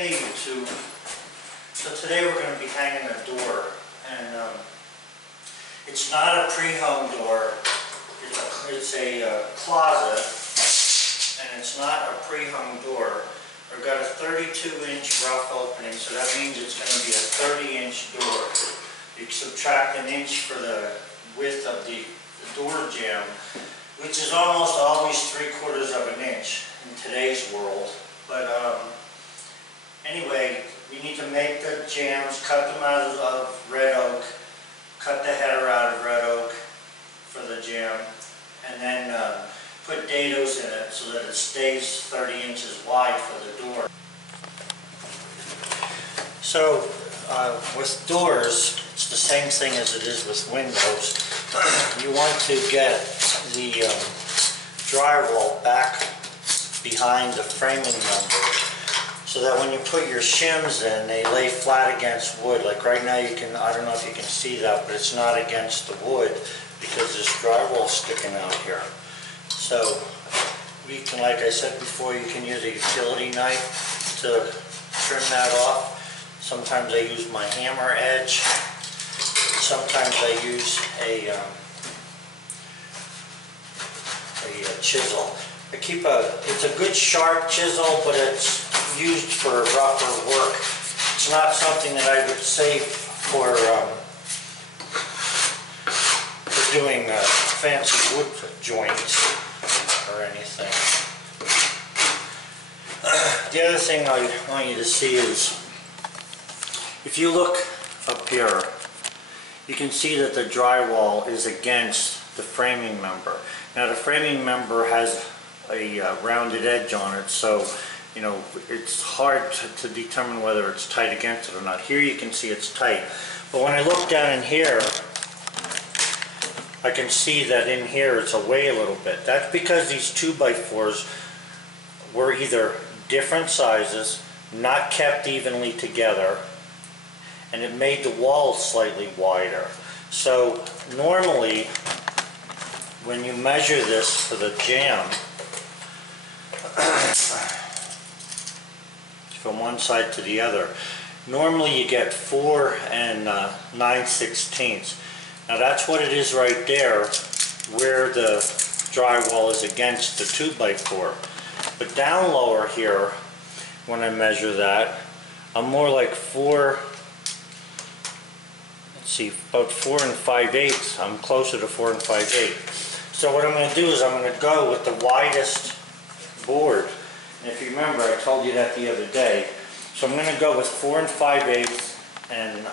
Hey YouTube, so today we're going to be hanging a door, and it's not a pre-hung door, it's a closet, and it's not a pre-hung door. We've got a 32-inch rough opening, so that means it's going to be a 30-inch door. You subtract an inch for the width of the door jamb, which is almost always 3/4 of an inch in today's world. But anyway, we need to make the jambs, cut them out of red oak, cut the header out of red oak for the jamb, and then put dados in it so that it stays 30 inches wide for the door. So with doors, it's the same thing as it is with windows. You want to get the drywall back behind the framing member, so that when you put your shims in, they lay flat against wood. Like right now, you can, I don't know if you can see that, but it's not against the wood because this drywall is sticking out here. So we can, like I said before, you can use a utility knife to trim that off. Sometimes I use my hammer edge. Sometimes I use a chisel. It's a good sharp chisel, but it's used for rougher work. It's not something that I would save for doing fancy wood joints or anything. The other thing I want you to see is, if you look up here, you can see that the drywall is against the framing member. Now the framing member has a rounded edge on it, so you know it's hard to determine whether it's tight against it or not. Here you can see it's tight, but when I look down in here, I can see that in here it's away a little bit. That's because these 2x4s were either different sizes, not kept evenly together, and it made the wall slightly wider. So normally when you measure this for the jamb from one side to the other, normally you get 4 9/16. Now that's what it is right there where the drywall is against the 2x4. But down lower here, when I measure that, I'm more like 4, let's see, about 4 5/8. I'm closer to 4 5/8. So what I'm going to do is I'm going to go with the widest board. And if you remember, I told you that the other day. So I'm going to go with 4 5/8 and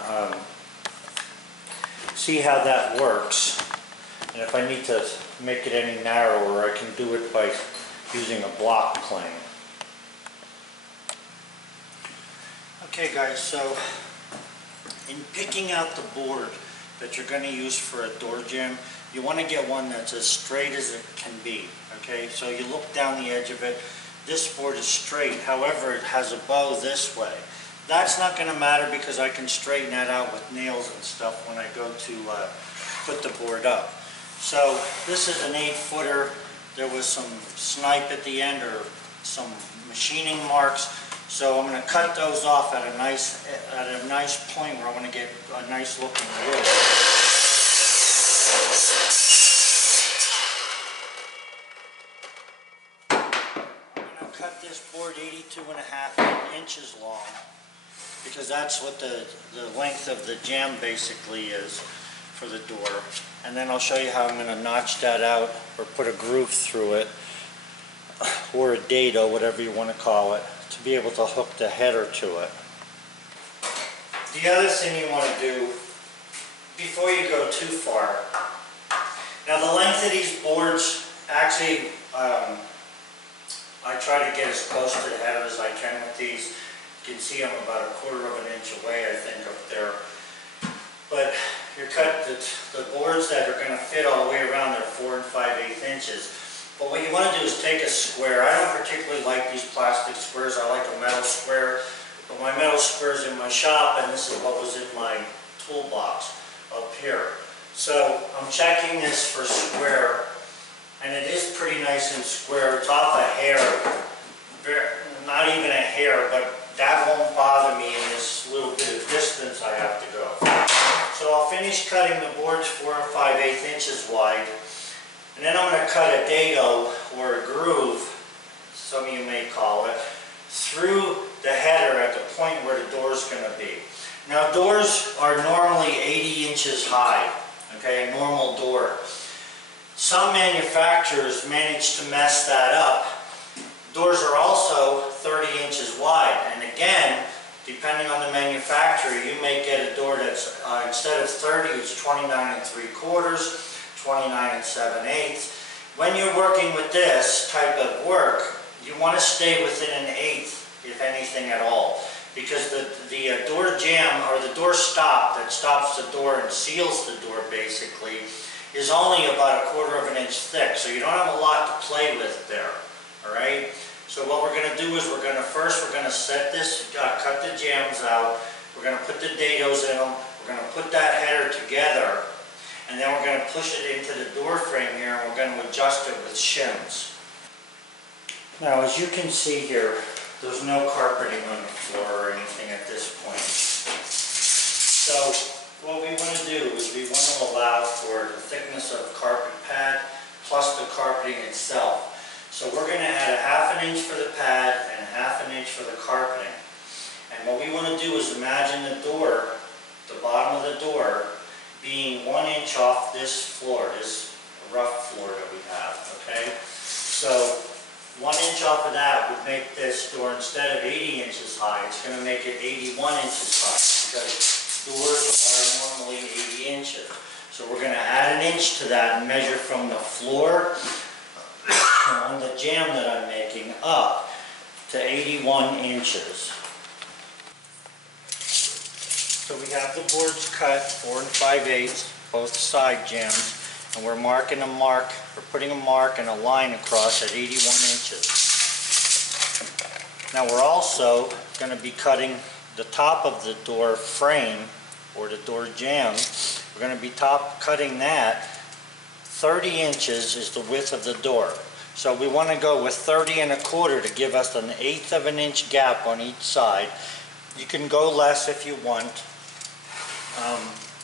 see how that works. And if I need to make it any narrower, I can do it by using a block plane. Okay guys, so in picking out the board that you're going to use for a door jamb, you want to get one that's as straight as it can be. Okay, so you look down the edge of it. This board is straight, however it has a bow this way. That's not going to matter because I can straighten that out with nails and stuff when I go to put the board up. So this is an 8-footer. There was some snipe at the end, or some machining marks. So I'm going to cut those off at a nice point where I'm going to get a nice looking wood. Cut this board 82.5 inches long, because that's what the length of the jamb basically is for the door. And then I'll show you how I'm going to notch that out, or put a groove through it, or a dado, whatever you want to call it, to be able to hook the header to it. The other thing you want to do before you go too far, now the length of these boards, actually I try to get as close to the header as I can with these. You can see I'm about 1/4 of an inch away, I think, up there. But the boards that are going to fit all the way around, they're 4 5/8 inches. But what you want to do is take a square. I don't particularly like these plastic squares. I like a metal square. But my metal square is in my shop, and this is what was in my toolbox up here. So I'm checking this for square. And it is pretty nice and square. It's off a hair, not even a hair, but that won't me in this little bit of distance I have to go. So I'll finish cutting the boards 4 5/8 inches wide, and then I'm going to cut a dado, or a groove, some of you may call it, through the header at the point where the door is going to be. Now doors are normally 80 inches high, okay, a normal door. Some manufacturers manage to mess that up. Doors are also 30 inches wide, and again, depending on the manufacturer, you may get a door that's instead of 30, it's 29 3/4, 29 7/8. When you're working with this type of work, you want to stay within an eighth, if anything at all, because the door jamb, or the door stop that stops the door and seals the door basically, is only about 1/4 of an inch thick, so you don't have a lot to play with there. All right. So what we're going to do is we're going to set this, cut the jambs out. We're going to put the dados in them. We're going to put that header together, and then we're going to push it into the door frame here, and we're going to adjust it with shims. Now, as you can see here, there's no carpeting on the floor or anything at this point. So what we want to do is we want to allow for the thickness of carpet pad plus the carpeting itself. So we're going to add 1/2 inch for the pad and 1/2 inch for the carpeting. And what we want to do is imagine the door, the bottom of the door, being 1 inch off this floor, this rough floor that we have, okay? So 1 inch off of that would make this door, instead of 80 inches high, it's going to make it 81 inches high, because doors are normally 80 inches. So we're going to add 1 inch to that and measure from the floor on the jamb that I'm making up to 81 inches. So we have the boards cut 4 5/8, both side jambs, and we're marking a mark, we're putting a mark and a line across at 81 inches. Now we're also going to be cutting the top of the door frame, or the door jamb. We're going to be cutting that. 30 inches is the width of the door. So we want to go with 30 1/4 to give us an 1/8 of an inch gap on each side. You can go less if you want.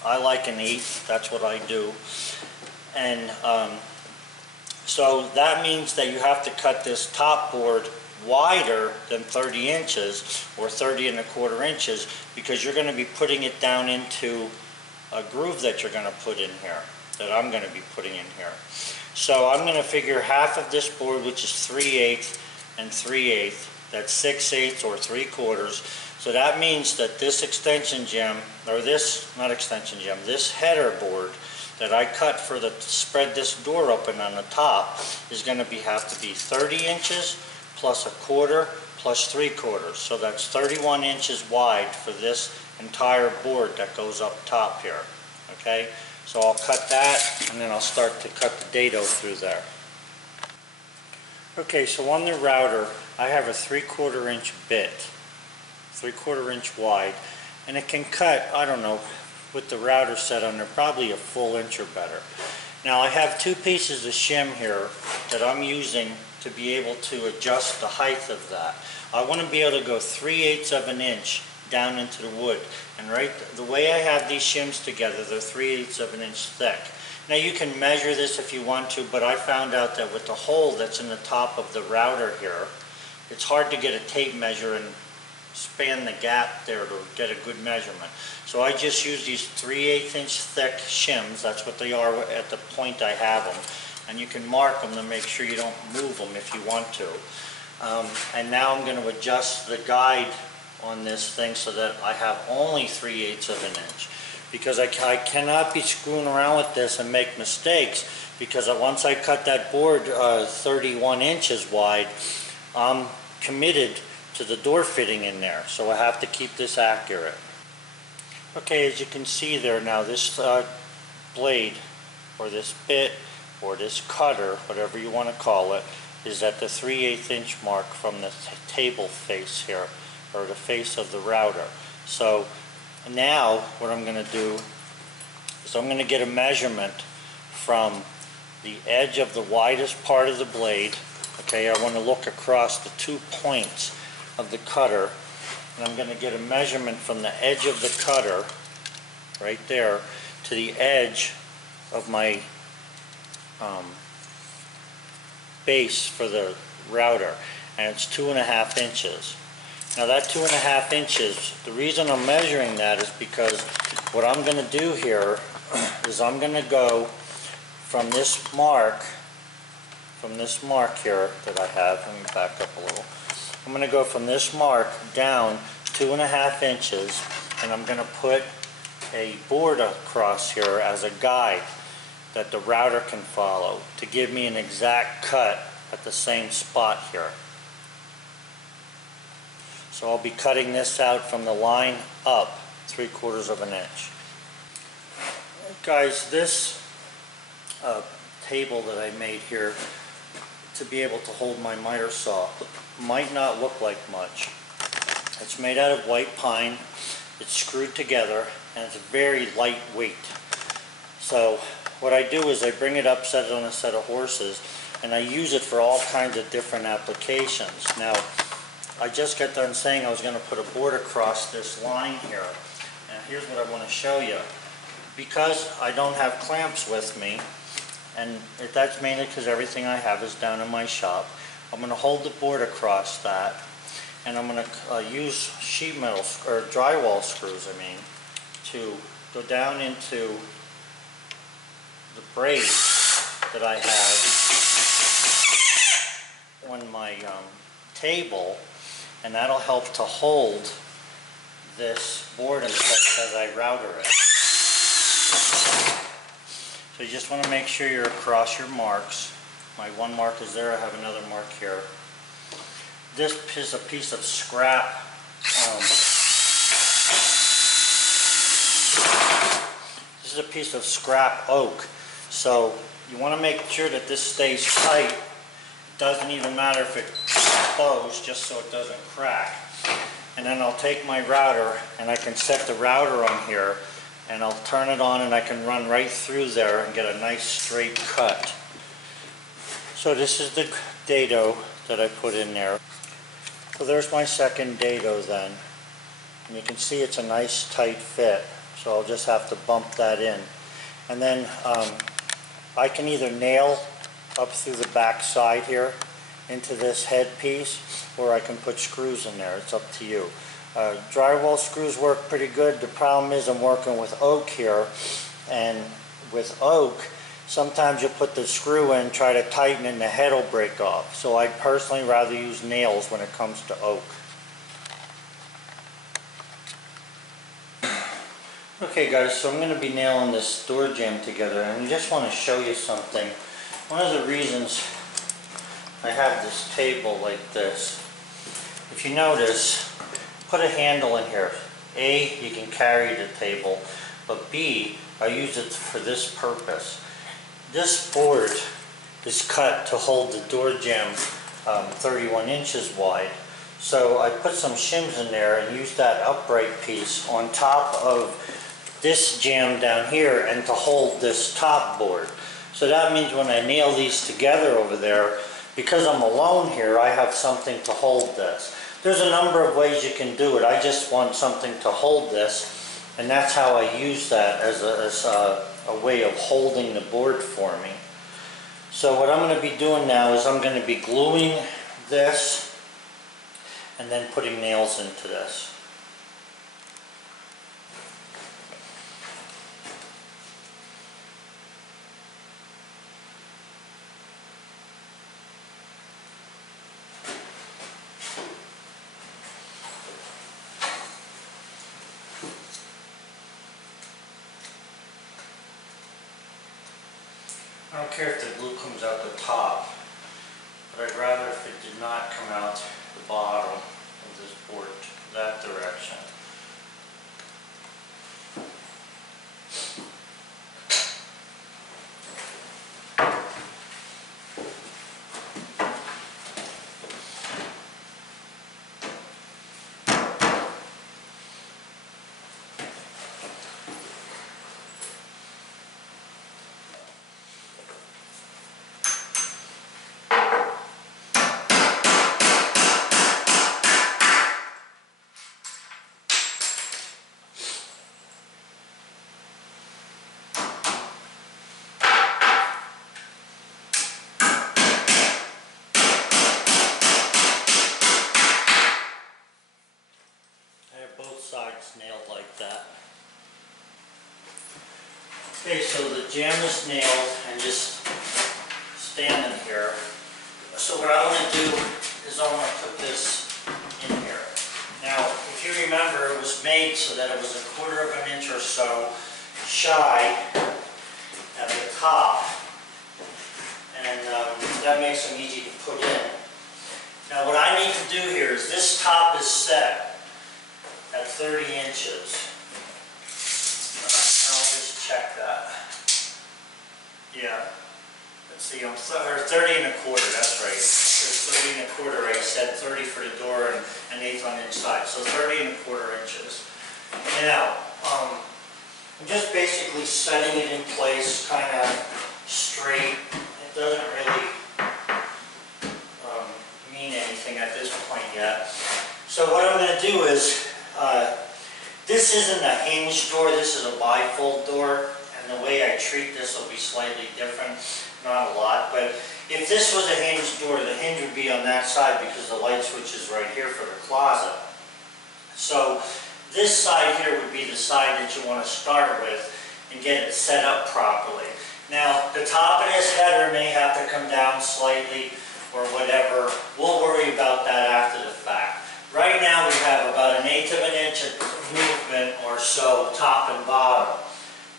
I like an 1/8, that's what I do. And so that means that you have to cut this top board wider than 30 inches or 30 1/4 inches, because you're going to be putting it down into a groove that you're going to put in here, that I'm going to be putting in here. So I'm going to figure half of this board, which is 3/8 and 3/8, that's 6/8 or 3/4. So that means that this extension jamb, or this, not extension jamb, this header board that I cut for the spread this door open on the top is going to have to be 30 inches plus 1/4 plus 3/4. So that's 31 inches wide for this entire board that goes up top here. Okay? So I'll cut that, and then I'll start to cut the dado through there. Okay, so on the router, I have a 3/4 inch bit, 3/4 inch wide, and it can cut, I don't know, with the router set on there, probably a full inch or better. Now I have 2 pieces of shim here that I'm using to be able to adjust the height of that. I want to be able to go 3/8 of an inch down into the wood, and right the way I have these shims together, they're 3/8 of an inch thick. Now you can measure this if you want to, but I found out that with the hole that's in the top of the router here, it's hard to get a tape measure and span the gap there to get a good measurement. So I just use these 3/8 inch thick shims. That's what they are at the point I have them, and you can mark them to make sure you don't move them if you want to. And now I'm going to adjust the guide on this thing so that I have only 3/8 of an inch, because I cannot be screwing around with this and make mistakes, because once I cut that board 31 inches wide, I'm committed to the door fitting in there, so I have to keep this accurate. Okay, as you can see there now, this blade, or this bit, or this cutter, whatever you want to call it, is at the 3/8 inch mark from the table face here, or the face of the router. So now what I'm going to do is I'm going to get a measurement from the edge of the widest part of the blade. Okay, I want to look across the 2 points of the cutter, and I'm going to get a measurement from the edge of the cutter right there to the edge of my base for the router, and it's 2.5 inches. Now that 2.5 inches, the reason I'm measuring that is because what I'm going to do here is I'm going to go from this mark here that I have. Let me back up a little. I'm going to go from this mark down 2.5 inches, and I'm going to put a board across here as a guide that the router can follow to give me an exact cut at the same spot here. So I'll be cutting this out from the line up 3/4 of an inch. Guys, this table that I made here to be able to hold my miter saw might not look like much. It's made out of white pine, it's screwed together, and it's very lightweight. So what I do is I bring it up, set it on a set of horses, and I use it for all kinds of different applications. Now, I just got done saying I was going to put a board across this line here, and here's what I want to show you. Because I don't have clamps with me, and that's mainly because everything I have is down in my shop, I'm going to hold the board across that, and I'm going to use sheet metal or drywall screws, to go down into the brace that I have on my table, and that'll help to hold this board in place as I router it. So you just want to make sure you're across your marks. My one mark is there, I have another mark here. This is a piece of scrap this is a piece of scrap oak. So you want to make sure that this stays tight. It doesn't even matter if it bows, just so it doesn't crack. And then I'll take my router and I can set the router on here, and I'll turn it on and I can run right through there and get a nice straight cut. So this is the dado that I put in there. So there's my second dado then. And you can see it's a nice tight fit. So I'll just have to bump that in. And then I can either nail up through the back side here into this head piece, or I can put screws in there. It's up to you. Drywall screws work pretty good. The problem is I'm working with oak here, and with oak sometimes you put the screw in, try to tighten it, and the head will break off. So I'd personally rather use nails when it comes to oak. Okay guys, so I'm going to be nailing this door jamb together, and I just want to show you something. One of the reasons I have this table like this, if you notice, put a handle in here. A, you can carry the table, but B, I use it for this purpose. This board is cut to hold the door jamb 31 inches wide. So I put some shims in there and used that upright piece on top of this jamb down here and to hold this top board. So that means when I nail these together over there, because I'm alone here, I have something to hold this. There's a number of ways you can do it. I just want something to hold this, and that's how I use that as a way of holding the board for me. So what I'm going to be doing now is I'm going to be gluing this and then putting nails into this. I don't care if the glue comes out the top, but I'd rather if it did not come out the bottom of this board that direction. both sides nailed like that. Okay, so the jamb is nailed and just standing here. So what I want to do is I want to put this in here. Now, if you remember, it was made so that it was 1/4 of an inch or so shy at the top, and that makes them easy to put in. Now, what I need to do here is this top is set at 30 inches. I'll just check that. Yeah. Let's see, I'm 30 1/4, that's right. There's 30 1/4, I said 30 for the door and an 1/8 on the inside. So 30 1/4 inches. Now, I'm just basically setting it in place, kind of straight. It doesn't really mean anything at this point yet. So what I'm going to do is, this isn't a hinge door, this is a bifold door. And the way I treat this will be slightly different. Not a lot, but if this was a hinge door, the hinge would be on that side because the light switch is right here for the closet. So this side here would be the side that you want to start with and get it set up properly. Now, the top of this header may have to come down slightly or whatever. We'll worry about that after the fact. Right now we have about 1/8 of an inch of movement or so, top and bottom.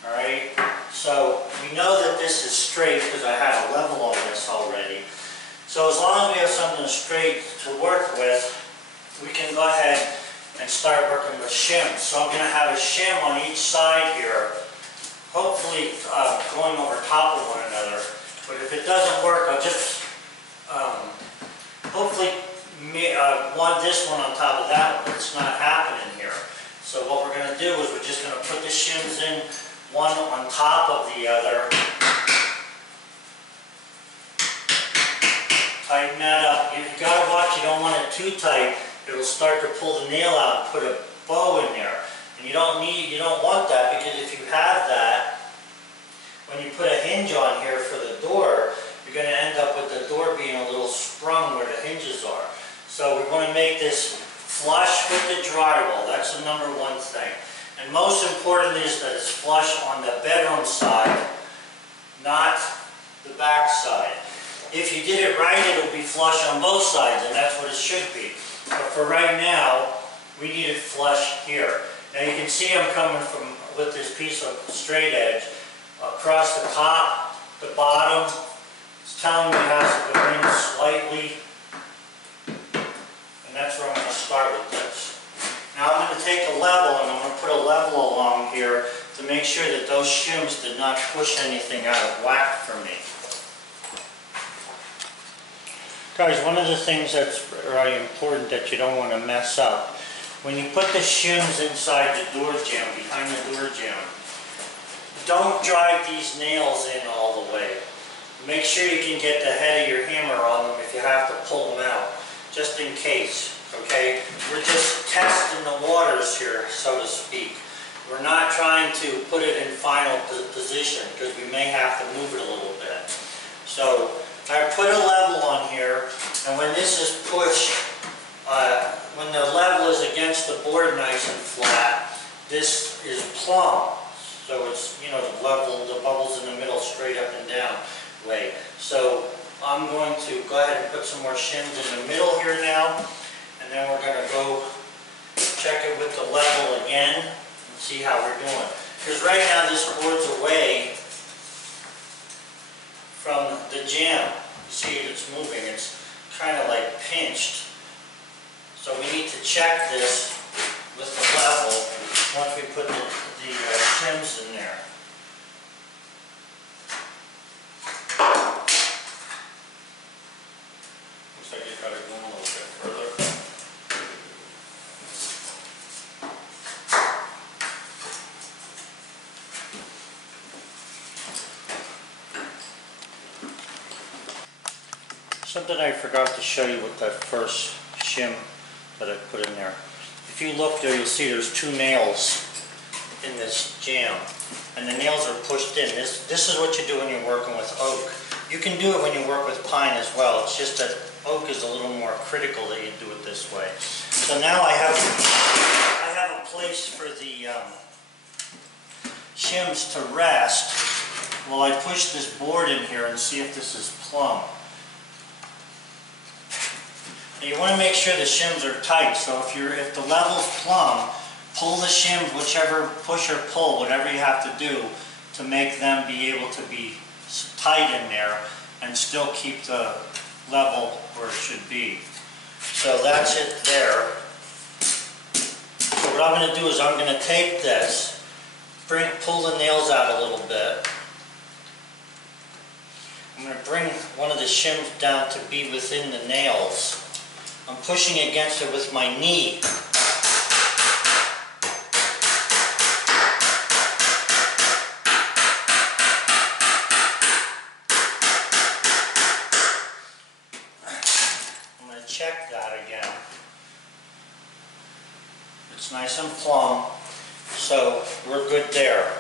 Alright, so we know that this is straight because I have a level on this already. So as long as we have something straight to work with, we can go ahead and start working with shims. So I'm going to have a shim on each side here, hopefully going over top of one another. But if it doesn't work, I'll just hopefully want this one on top of that one, but it's not happening here. So what we're going to do is we're just going to put the shims in one on top of the other. Tighten that up. You've got to watch, you don't want it too tight. It'll start to pull the nail out and put a bow in there. And you don't want that, because if you have that, when you put a hinge on here for the door, you're going to end up with the door being a little sprung where the hinges are. So we're going to make this flush with the drywall. That's the number one thing. And most important is that it's flush on the bedroom side, not the back side. If you did it right, it'll be flush on both sides, and that's what it should be. But for right now, we need it flush here. Now you can see I'm coming from with this piece of straight edge across the top, the bottom. It's telling me it has to go in slightly, and that's where I'm going to start with this. Now I'm going to take a level and I'm going to put a level along here to make sure that those shims did not push anything out of whack for me. Guys, one of the things that's really important that you don't want to mess up, when you put the shims inside the door jamb, behind the door jamb, don't drive these nails in all the way. Make sure you can get the head of your hammer on them if you have to pull them out, just in case. Okay, we're just testing the waters here, so to speak. We're not trying to put it in final position because we may have to move it a little bit. So I put a level on here, and when this is pushed, when the level is against the board nice and flat, this is plumb. So it's, you know, the level, the bubbles in the middle straight up and down way. So I'm going to go ahead and put some more shims in the middle here now. And then we're going to go check it with the level again and see how we're doing. Because right now this board's away from the jamb. You see it's moving. It's kind of like pinched. So we need to check this with the level once we put the shims in there. Looks like you got it going a little bit further. Something I forgot to show you with that first shim that I put in there. If you look there, you'll see there's two nails in this jamb, and the nails are pushed in. This is what you do when you're working with oak. You can do it when you work with pine as well. It's just that oak is a little more critical that you do it this way. So now I have a shims to rest while I push this board in here and see if this is plumb. Now you want to make sure the shims are tight, so if the level's plumb, pull the shims, whichever push or pull, whatever you have to do to make them be able to be tight in there and still keep the level where it should be. So that's it there. So what I'm going to do is I'm going to take this, pull the nails out a little bit. I'm going to bring one of the shims down to be within the nails. I'm pushing against it with my knee. I'm going to check that again. It's nice and plumb, so we're good there.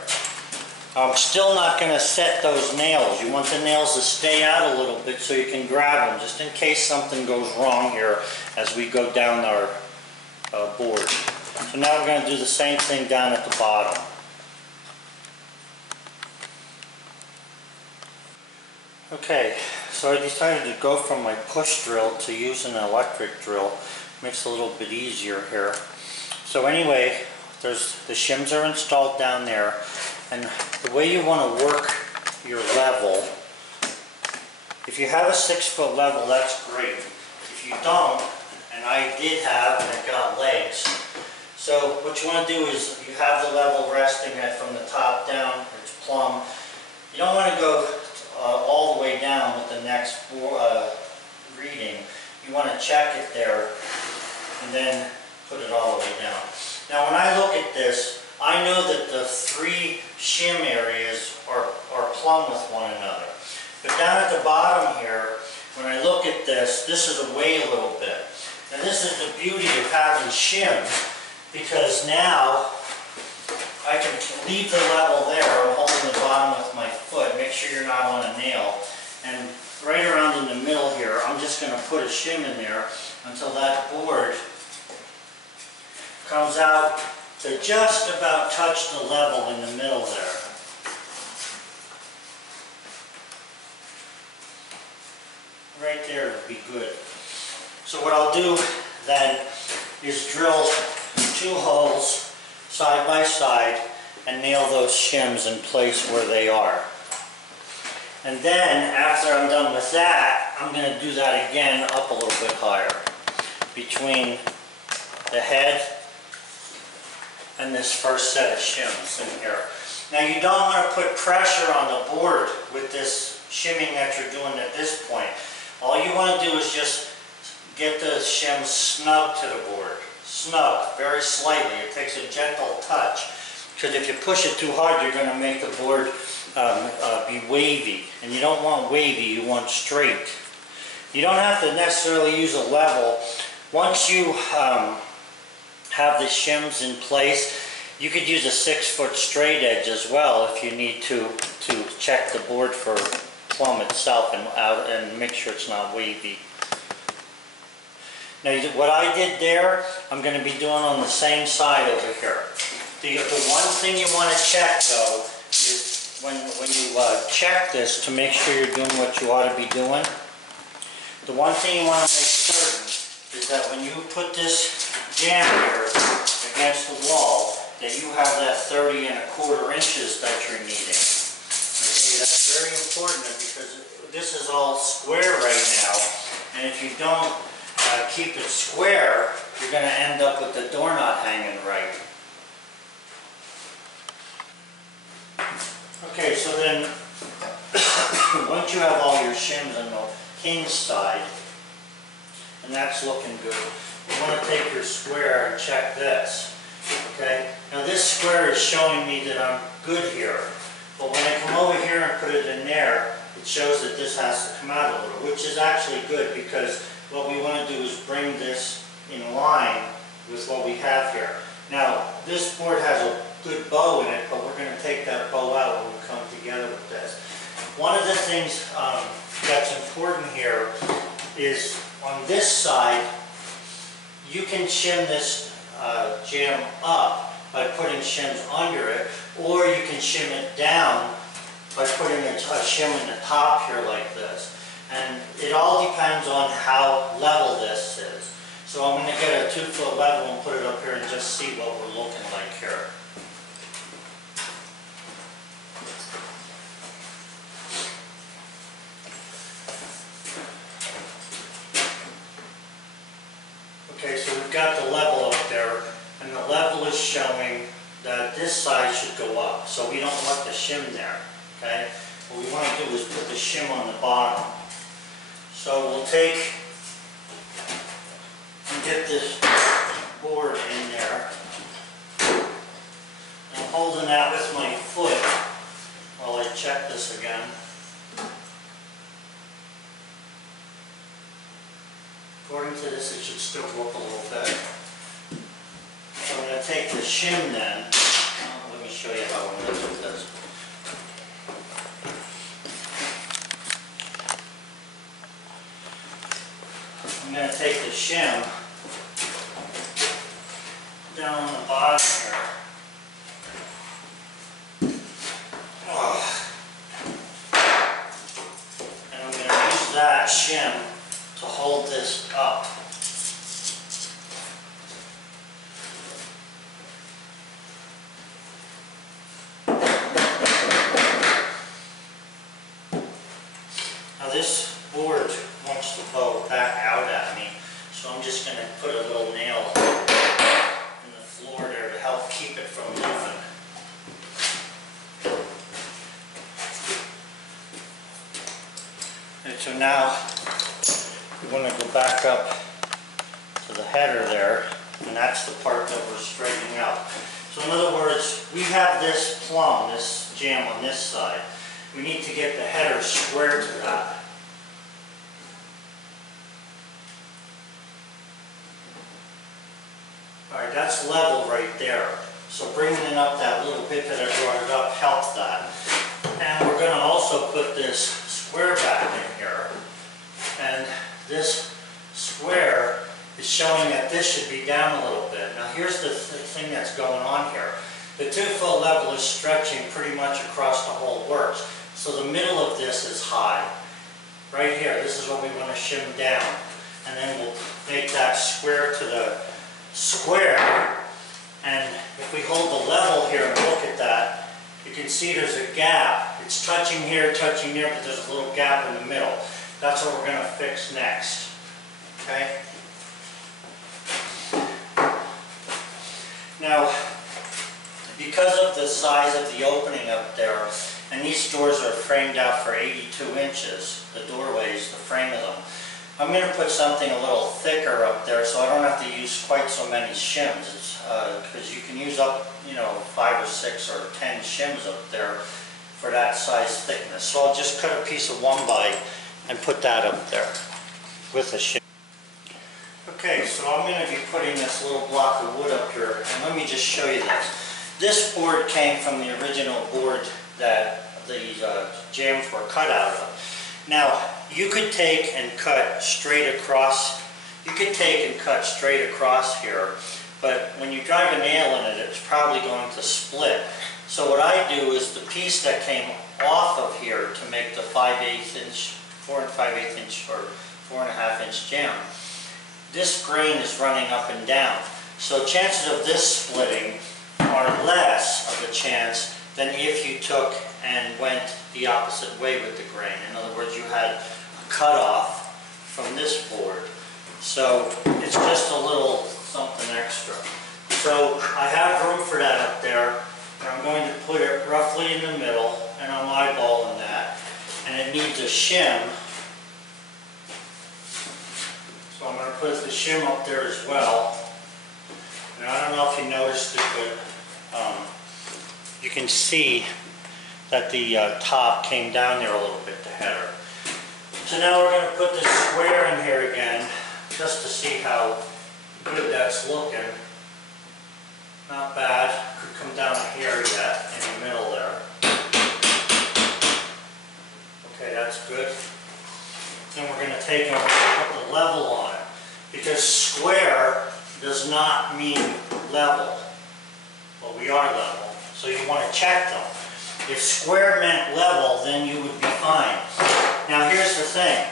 I'm still not going to set those nails. You want the nails to stay out a little bit so you can grab them, just in case something goes wrong here as we go down our board. So now we're going to do the same thing down at the bottom. Okay, so I decided to go from my push drill to use an electric drill. Makes it a little bit easier here. So anyway, the shims are installed down there. And the way you want to work your level, if you have a 6-foot level, that's great. If you don't, and I did have, and it got legs. So what you want to do is you have the level resting from the top down, it's plumb. You don't want to go all the way down with the next reading. You want to check it there and then put it all the way down. Now when I look at this, I know that the 3 shim areas are plumb with one another. But down at the bottom here, when I look at this is away a little bit. And this is the beauty of having shims, because now I can leave the level there. I'm holding the bottom with my foot. Make sure you're not on a nail. And right around in the middle here, I'm just going to put a shim in there until that board comes out to just about touch the level in the middle there. Right there would be good. So what I'll do then is drill 2 holes side by side and nail those shims in place where they are. And then after I'm done with that, I'm going to do that again up a little bit higher between the head and this first set of shims in here. Now you don't want to put pressure on the board with this shimming that you're doing at this point. All you want to do is just get the shims snug to the board. Snug, very slightly. It takes a gentle touch, because if you push it too hard, you're going to make the board be wavy. And you don't want wavy, you want straight. You don't have to necessarily use a level. Once you have the shims in place, you could use a 6-foot straight edge as well if you need to check the board for plumb itself and make sure it's not wavy. Now what I did there, I'm going to be doing on the same side over here. The one thing you want to check though is when you check this to make sure you're doing what you ought to be doing, the one thing you want to make certain is that when you put this jam here against the wall, that you have that 30 1/4 inches that you're needing. Okay, that's very important because this is all square right now, and if you don't keep it square, you're going to end up with the door not hanging right. Okay, so then once you have all your shims on the king side, and that's looking good, you want to take your square and check this. Okay, now this square is showing me that I'm good here, but when I come over here and put it in there, it shows that this has to come out a little, which is actually good because what we want to do is bring this in line with what we have here. Now, this board has a good bow in it, but we're going to take that bow out when we come together with this. One of the things that's important here is on this side, you can shim this jam up by putting shims under it, or you can shim it down by putting a shim in the top here like this. And it all depends on how level this is. So I'm going to get a 2-foot level and put it up here and just see what we're looking like here. Okay, so we've got the level up there, and the level is showing that this side should go up. So we don't want the shim there, okay? What we want to do is put the shim on the bottom. So we'll take and get this board in there. I'm holding that with my foot while I check this again. According to this, it should still go up a little bit. So I'm going to take the shim then. Let me show you how I'm going to do this. I'm going to take the shim down on the bottom here. And I'm going to use that shim to hold this up. Now this board wants to bow back out at me, so I'm just going to put a little nail in the floor there to help keep it from moving. And so now we want to go back up to the header there, and that's the part that we're straightening out. So in other words, we have this plumb, this jamb on this side. We need to get the header square to that. Alright, that's level right there. So bringing it up that little bit that I brought it up helps that. And we're going to also put this square back in here. And this square is showing that this should be down a little bit. Now here's the thing that's going on here. The 2-foot level is stretching pretty much across the whole works. So the middle of this is high. Right here, this is what we want to shim down. And then we'll make that square to the square. And if we hold the level here and look at that, you can see there's a gap. It's touching here, but there's a little gap in the middle. That's what we're going to fix next. Okay? Now, because of the size of the opening up there, and these doors are framed out for 82 inches, the doorways, the frame of them, I'm going to put something a little thicker up there so I don't have to use quite so many shims, because you can use up, 5 or 6 or 10 shims up there for that size thickness. So I'll just cut a piece of 1x and put that up there with a shim. Okay, so I'm going to be putting this little block of wood up here, and let me just show you this. This board came from the original board that the jambs were cut out of. Now, you could take and cut straight across. You could take and cut straight across here, but when you drive a nail in it, it's probably going to split. So what I do is the piece that came off of here to make the 5/8 inch, 4 5/8 inch or 4 1/2 inch jamb, this grain is running up and down. So chances of this splitting are less of a chance than if you took and went the opposite way with the grain. In other words, you had a cutoff from this board. So it's just a little something extra. So I have room for that up there, and I'm going to put it roughly in the middle, and I'm eyeballing that. And it needs a shim. So I'm going to put the shim up there as well. And I don't know if you noticed it, but you can see that the top came down there a little bit, the header. So now we're going to put this square in here again, just to see how good that's looking. Not bad. Could come down here yet, in the middle there. Okay, that's good. Then we're going to take and put the level on it, because square does not mean level. we are level. So you want to check them. If square meant level, then you would be fine. Now here's the thing.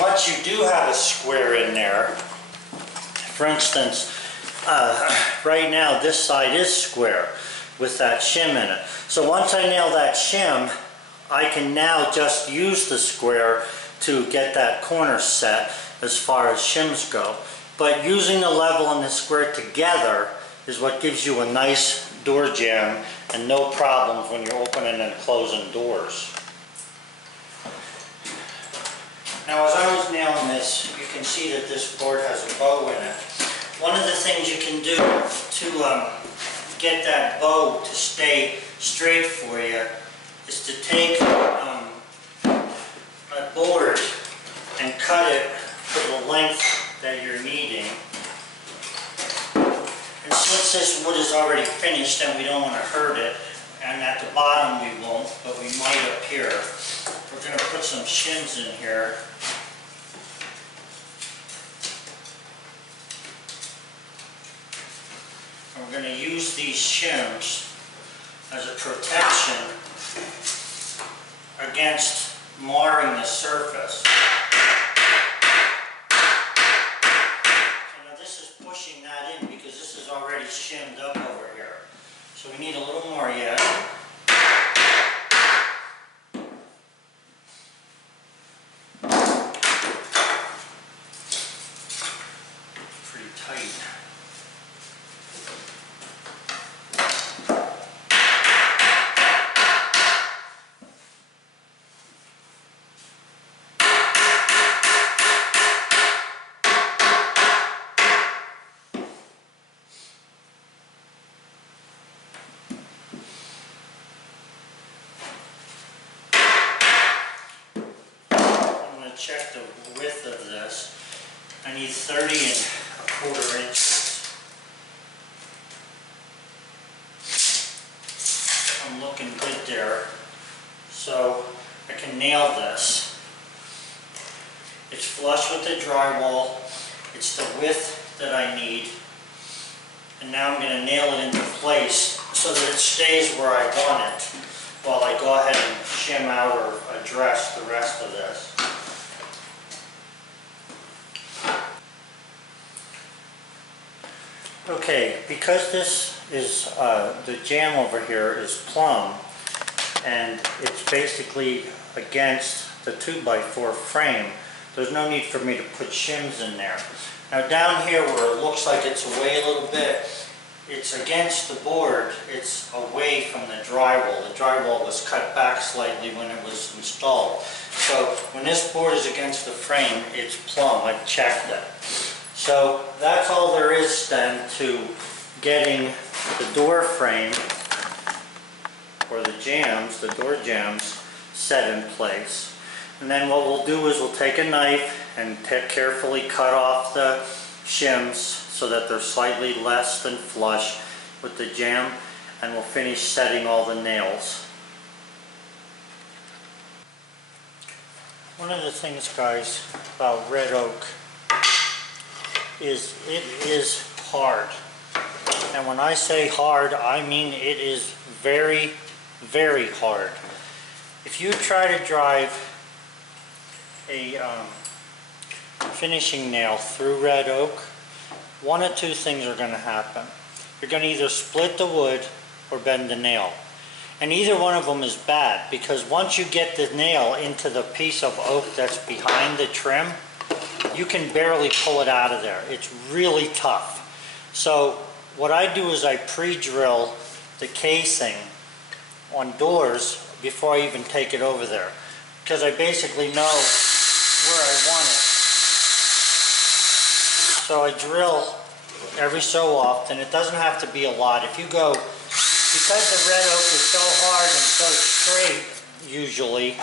Once you do have a square in there, for instance, right now this side is square with that shim in it. So once I nail that shim, I can now just use the square to get that corner set as far as shims go. But using the level and the square together is what gives you a nice door jamb and no problems when you're opening and closing doors. Now as I was nailing this, you can see that this board has a bow in it. One of the things you can do to get that bow to stay straight for you is to take a board and cut it for the length that you're needing. And since this wood is already finished and we don't want to hurt it, and at the bottom we won't, but we might up here, we're going to put some shims in here. And we're going to use these shims as a protection against marring the surface. Pushing that in because this is already shimmed up over here. So we need a little more yet. Pretty tight. Check the width of this. I need 30¼ inches. I'm looking good there. So I can nail this. It's flush with the drywall. It's the width that I need. And now I'm going to nail it into place so that it stays where I want it while I go ahead and shim out or address the rest of this. Okay, because this is, the jamb over here is plumb, and it's basically against the 2x4 frame, there's no need for me to put shims in there. Now down here where it looks like it's away a little bit, it's against the board, it's away from the drywall. The drywall was cut back slightly when it was installed. So when this board is against the frame, it's plumb. I've checked it. So that's all there is then to getting the door frame or the jambs, the door jambs, set in place. And then what we'll do is we'll take a knife and carefully cut off the shims so that they're slightly less than flush with the jamb, and we'll finish setting all the nails. One of the things, guys, about red oak is it is hard. And when I say hard, I mean it is very, very hard. If you try to drive a finishing nail through red oak, one of two things are going to happen. You're going to either split the wood or bend the nail. And either one of them is bad, because once you get the nail into the piece of oak that's behind the trim, you can barely pull it out of there. It's really tough. So what I do is I pre-drill the casing on doors before I even take it over there, because I basically know where I want it. So I drill every so often. It doesn't have to be a lot. If you go, because the red oak is so hard and so straight, usually,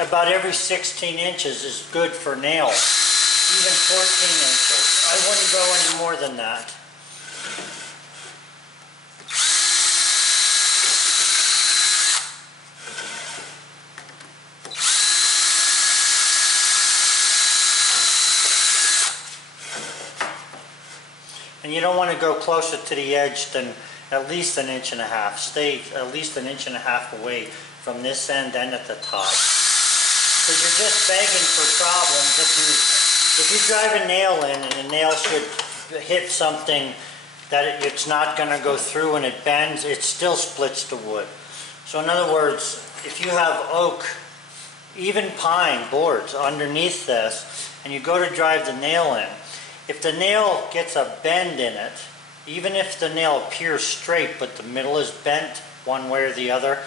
about every 16 inches is good for nails. Even 14 inches. I wouldn't go any more than that. And you don't want to go closer to the edge than at least 1.5 inches. Stay at least 1.5 inches away from this end and at the top. Because you're just begging for problems. If you drive a nail in and the nail should hit something that it's not going to go through and it bends, it still splits the wood. So in other words, if you have oak, even pine boards underneath this, and you go to drive the nail in, if the nail gets a bend in it, even if the nail appears straight but the middle is bent one way or the other,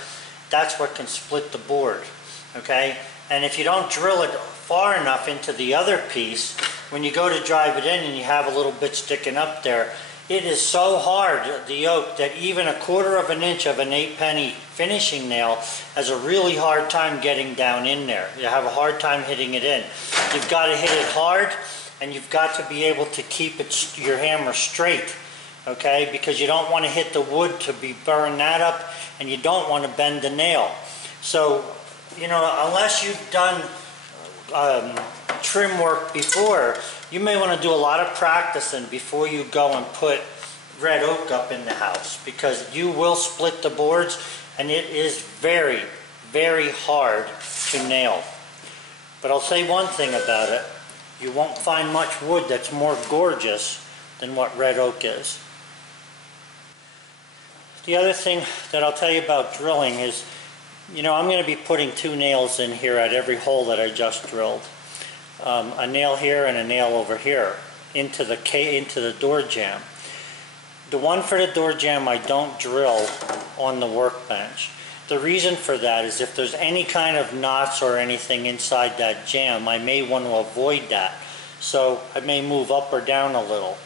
that's what can split the board, okay? And if you don't drill it far enough into the other piece, when you go to drive it in and you have a little bit sticking up there, it is so hard, the oak, that even 1/4 inch of an 8-penny finishing nail has a really hard time getting down in there. You have a hard time hitting it in. You've got to hit it hard, and you've got to be able to keep it, your hammer straight, okay? Because you don't want to hit the wood to burn that up, and you don't want to bend the nail. So, you know, unless you've done trim work before, you may want to do a lot of practicing before you go and put red oak up in the house, because you will split the boards, and it is very, very hard to nail. But I'll say one thing about it: you won't find much wood that's more gorgeous than what red oak is. The other thing that I'll tell you about drilling is, you know, I'm going to be putting 2 nails in here at every hole that I just drilled. A nail here and a nail over here into the door jamb. The one for the door jamb I don't drill on the workbench. The reason for that is if there's any kind of knots or anything inside that jamb, I may want to avoid that. So I may move up or down a little.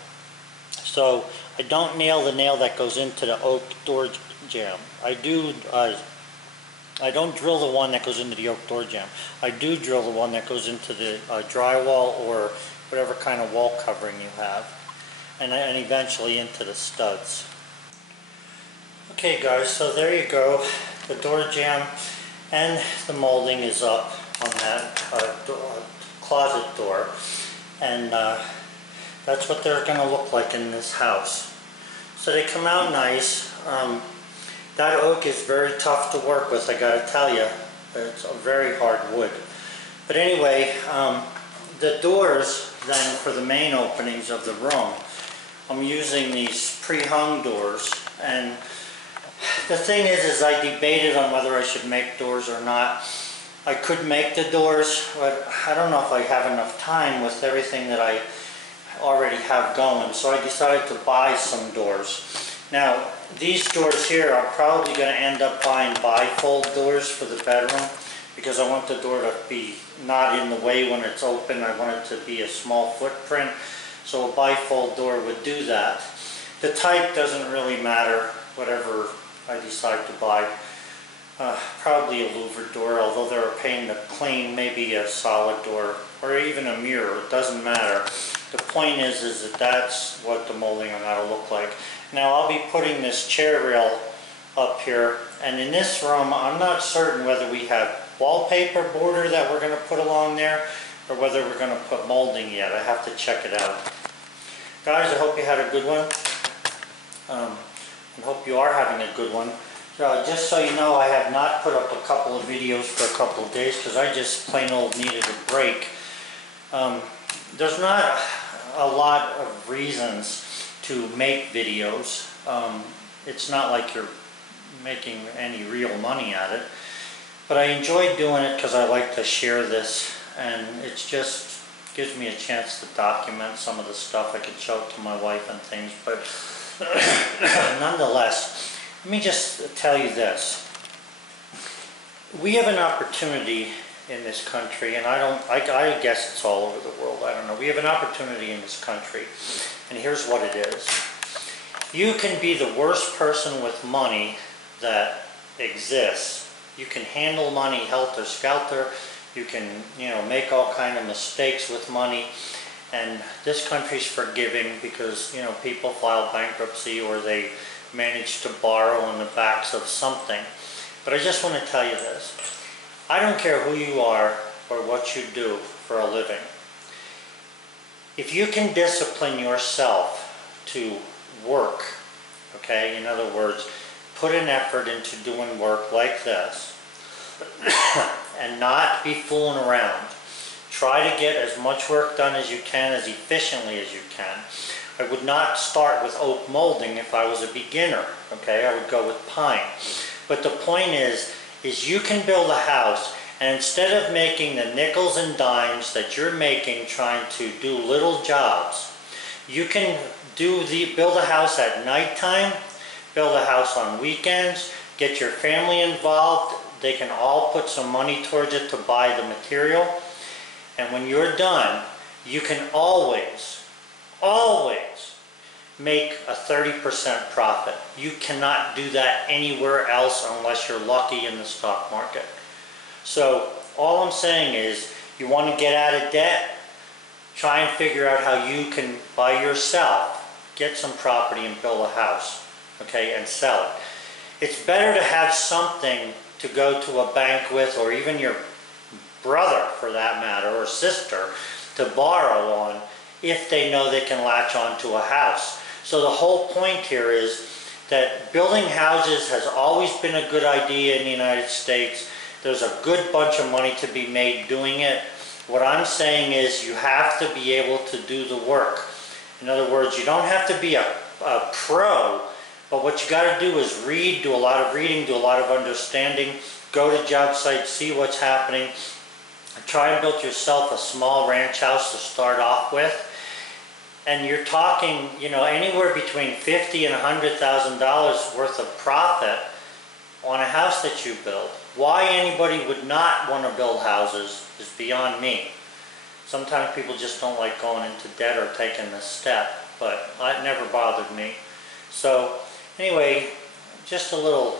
So I don't nail the nail that goes into the oak door jamb. I don't drill the one that goes into the oak door jamb. I do drill the one that goes into the drywall or whatever kind of wall covering you have, and eventually into the studs. Okay guys, so there you go. The door jamb and the molding is up on that closet door, and that's what they're going to look like in this house. So they come out nice. That oak is very tough to work with, I gotta tell you. It's a very hard wood. But anyway, the doors then for the main openings of the room, I'm using these pre-hung doors. And the thing is I debated on whether I should make doors or not. I could make the doors, but I don't know if I have enough time with everything that I already have going. So I decided to buy some doors. Now, these doors here, I'm probably going to end up buying bifold doors for the bedroom, because I want the door to be not in the way when it's open. I want it to be a small footprint, so a bifold door would do that. The type doesn't really matter, whatever I decide to buy. Probably a louvered door, although they're a pain to clean, maybe a solid door, or even a mirror, it doesn't matter. The point is that that's what the molding on that will look like. Now I'll be putting this chair rail up here, and in this room I'm not certain whether we have wallpaper border that we're going to put along there or whether we're going to put molding yet. I have to check it out. Guys, I hope you had a good one, and hope you are having a good one. Just so you know, I have not put up a couple of videos for a couple of days because I just plain old needed a break. There's not a lot of reasons to make videos. It's not like you're making any real money at it, but I enjoy doing it because I like to share this, and it just gives me a chance to document some of the stuff. I can show it to my wife and things, but nonetheless, let me just tell you this. We have an opportunity in this country, and I guess it's all over the world, I don't know. We have an opportunity in this country, and here's what it is. You can be the worst person with money that exists. You can handle money helter-skelter. You can, you know, make all kind of mistakes with money, and this country's forgiving because, you know, people file bankruptcy or they manage to borrow on the backs of something. But I just want to tell you this. I don't care who you are or what you do for a living. If you can discipline yourself to work, okay? In other words, put an effort into doing work like this and not be fooling around. Try to get as much work done as you can, as efficiently as you can. I would not start with oak molding if I was a beginner, okay? I would go with pine. But the point is you can build a house, and instead of making the nickels and dimes that you're making trying to do little jobs, you can build a house at nighttime, build a house on weekends, get your family involved. They can all put some money towards it to buy the material. And when you're done, you can always make a 30% profit. You cannot do that anywhere else unless you're lucky in the stock market. So all I'm saying is, you want to get out of debt, try and figure out how you can, by yourself, get some property and build a house, okay, and sell it. It's better to have something to go to a bank with, or even your brother for that matter, or sister, to borrow on if they know they can latch on to a house. So the whole point here is that building houses has always been a good idea in the United States. There's a good bunch of money to be made doing it. What I'm saying is you have to be able to do the work. In other words, you don't have to be a pro, but what you got to do is read, do a lot of reading, do a lot of understanding, go to job sites, see what's happening, try and build yourself a small ranch house to start off with. And you're talking, you know, anywhere between $50,000 and $100,000 worth of profit on a house that you build. Why anybody would not want to build houses is beyond me. Sometimes people just don't like going into debt or taking this step, but it never bothered me. So anyway, just a little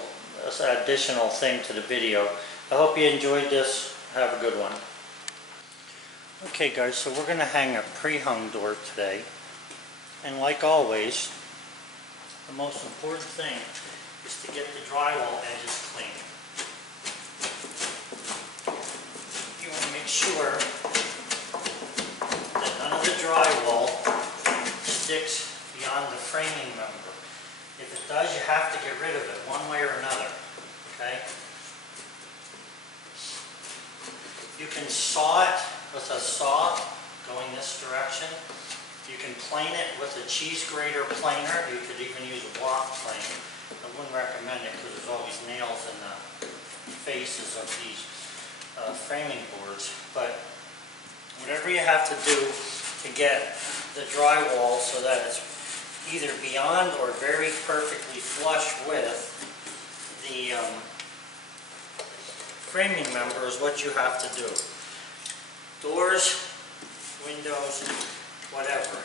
additional thing to the video. I hope you enjoyed this. Have a good one. Okay guys, so we're going to hang a pre-hung door today. And like always, the most important thing is to get the drywall edges clean. You want to make sure that none of the drywall sticks beyond the framing member. If it does, you have to get rid of it one way or another. Okay? You can saw it with a saw going this direction. You can plane it with a cheese grater planer. You could even use a block plane. I wouldn't recommend it because there's always nails in the faces of these framing boards. But whatever you have to do to get the drywall so that it's either beyond or very perfectly flush with the framing member is what you have to do. Doors, windows, whatever.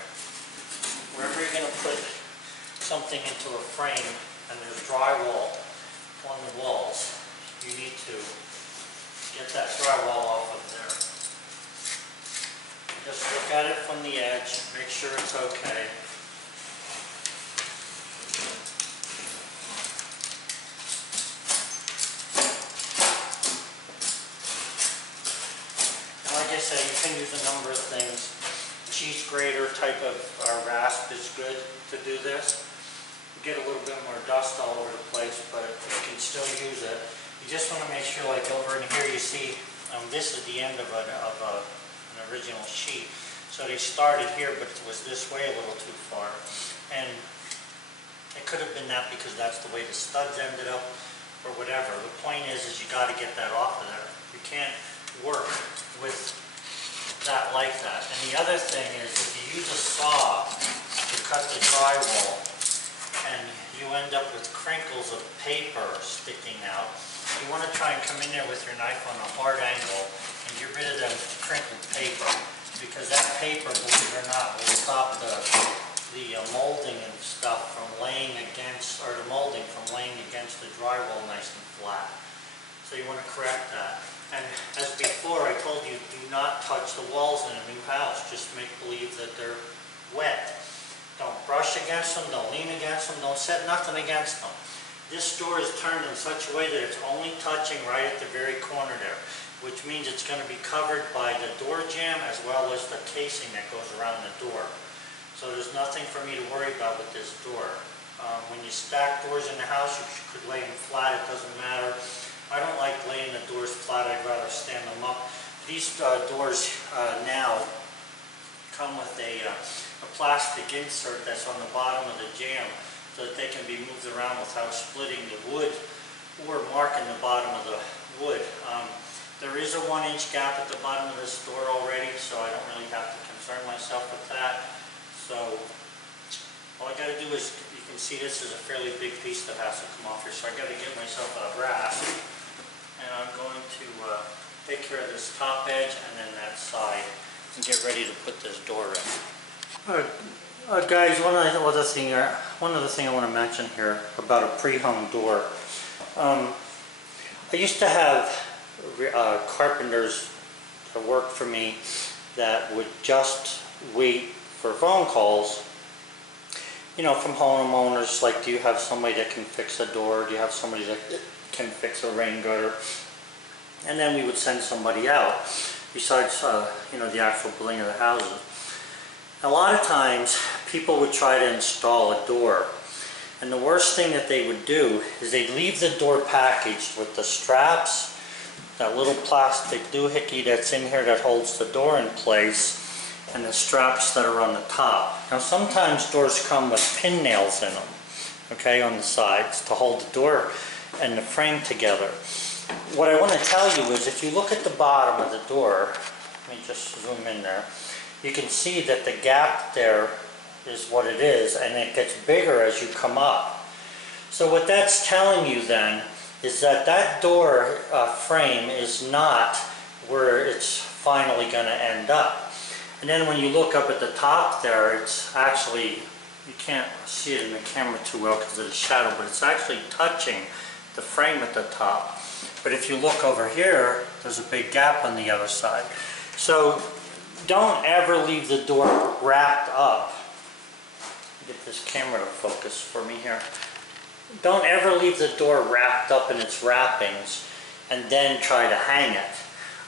Wherever you're going to put something into a frame and there's drywall on the walls, you need to get that drywall off of there. Just look at it from the edge, make sure it's okay. And like I said, you can use a number of things. Cheese grater type of rasp is good to do this. You get a little bit more dust all over the place, but you can still use it. You just want to make sure, like over in here, you see this is the end of an original sheet. So they started here, but it was this way a little too far. And it could have been that because that's the way the studs ended up, or whatever. The point is you got to get that off of there. You can't work with that like that. And the other thing is, if you use a saw to cut the drywall and you end up with crinkles of paper sticking out, you want to try and come in there with your knife on a hard angle and get rid of them crinkled paper, because that paper, believe it or not, will stop the molding and stuff from laying against, or the molding from laying against the drywall nice and flat. So you want to correct that. And as before, I told you, do not touch the walls in a new house. Just make believe that they're wet. Don't brush against them, don't lean against them, don't set nothing against them. This door is turned in such a way that it's only touching right at the very corner there, which means it's going to be covered by the door jamb as well as the casing that goes around the door. So there's nothing for me to worry about with this door. When you stack doors in the house, you could lay them flat, it doesn't matter. I don't like laying the doors flat, I'd rather stand them up. These doors now come with a plastic insert that's on the bottom of the jamb so that they can be moved around without splitting the wood or marking the bottom of the wood. There is a 1-inch gap at the bottom of this door already, so I don't really have to concern myself with that. So all I got to do is, you can see this is a fairly big piece that has to come off here, so I got to get myself a rasp, and I'm going to take care of this top edge and then that side and get ready to put this door in. Guys, one other thing I want to mention here about a pre-hung door. I used to have carpenters that worked for me that would just wait for phone calls, you know, from homeowners, like, do you have somebody that can fix a door? Do you have somebody that can fix a rain gutter? And then we would send somebody out, besides, you know, the actual building of the houses. A lot of times, people would try to install a door, and the worst thing that they would do is they'd leave the door packaged with the straps, that little plastic doohickey that's in here that holds the door in place, and the straps that are on the top. Now sometimes doors come with pin nails in them, okay, on the sides to hold the door and the frame together. What I want to tell you is, if you look at the bottom of the door, let me just zoom in there, you can see that the gap there is what it is, and it gets bigger as you come up. So what that's telling you then is that that door frame is not where it's finally going to end up. And then when you look up at the top there, it's actually, you can't see it in the camera too well because of the shadow, but it's actually touching the frame at the top. But if you look over here, there's a big gap on the other side. So don't ever leave the door wrapped up. Get this camera to focus for me here. Don't ever leave the door wrapped up in its wrappings and then try to hang it.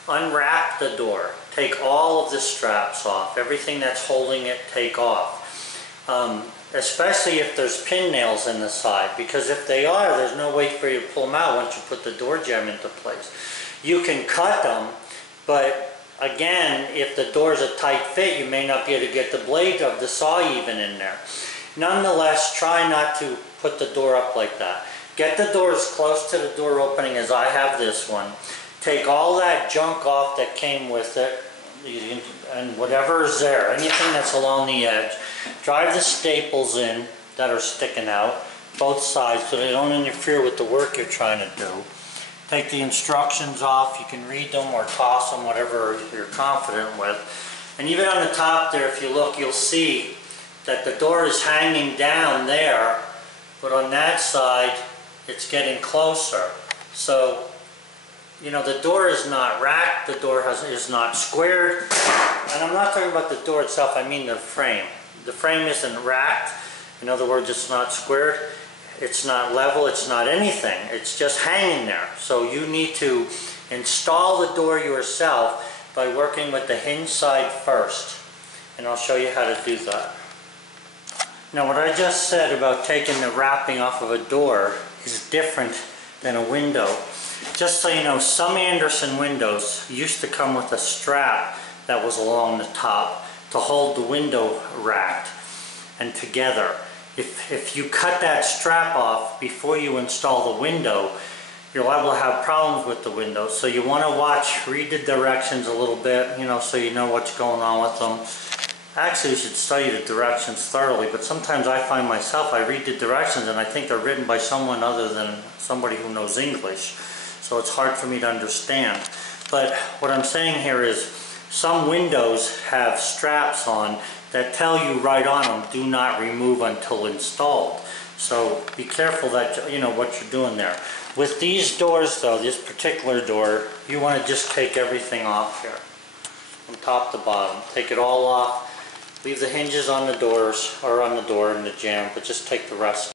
Unwrap the door. Take all of the straps off. Everything that's holding it, take off. Especially if there's pin nails in the side, because if they are, there's no way for you to pull them out once you put the door jamb into place. You can cut them, but again, if the door is a tight fit, you may not be able to get the blade of the saw even in there. Nonetheless, try not to put the door up like that. Get the door as close to the door opening as I have this one. Take all that junk off that came with it, and whatever is there, anything that's along the edge. Drive the staples in that are sticking out, both sides, so they don't interfere with the work you're trying to do. Take the instructions off. You can read them or toss them, whatever you're confident with. And even on the top there, if you look, you'll see that the door is hanging down there, but on that side, it's getting closer. So, you know, the door is not racked, the door is not squared, and I'm not talking about the door itself, I mean the frame. The frame isn't racked, in other words, it's not squared, it's not level, it's not anything, it's just hanging there. So you need to install the door yourself by working with the hinge side first, and I'll show you how to do that. Now what I just said about taking the wrapping off of a door is different than a window. Just so you know, some Anderson windows used to come with a strap that was along the top to hold the window racked and together. If you cut that strap off before you install the window, you're liable to have problems with the window. So you want to read the directions a little bit, you know, so you know what's going on with them. Actually, you should study the directions thoroughly, but sometimes I find myself, I read the directions and I think they're written by someone other than somebody who knows English. So it's hard for me to understand. But what I'm saying here is, some windows have straps on that tell you right on them, do not remove until installed. So be careful that you know what you're doing there. With these doors though, this particular door, you want to just take everything off here, from top to bottom. Take it all off. Leave the hinges on the doors, or on the door and the jamb, but just take the rest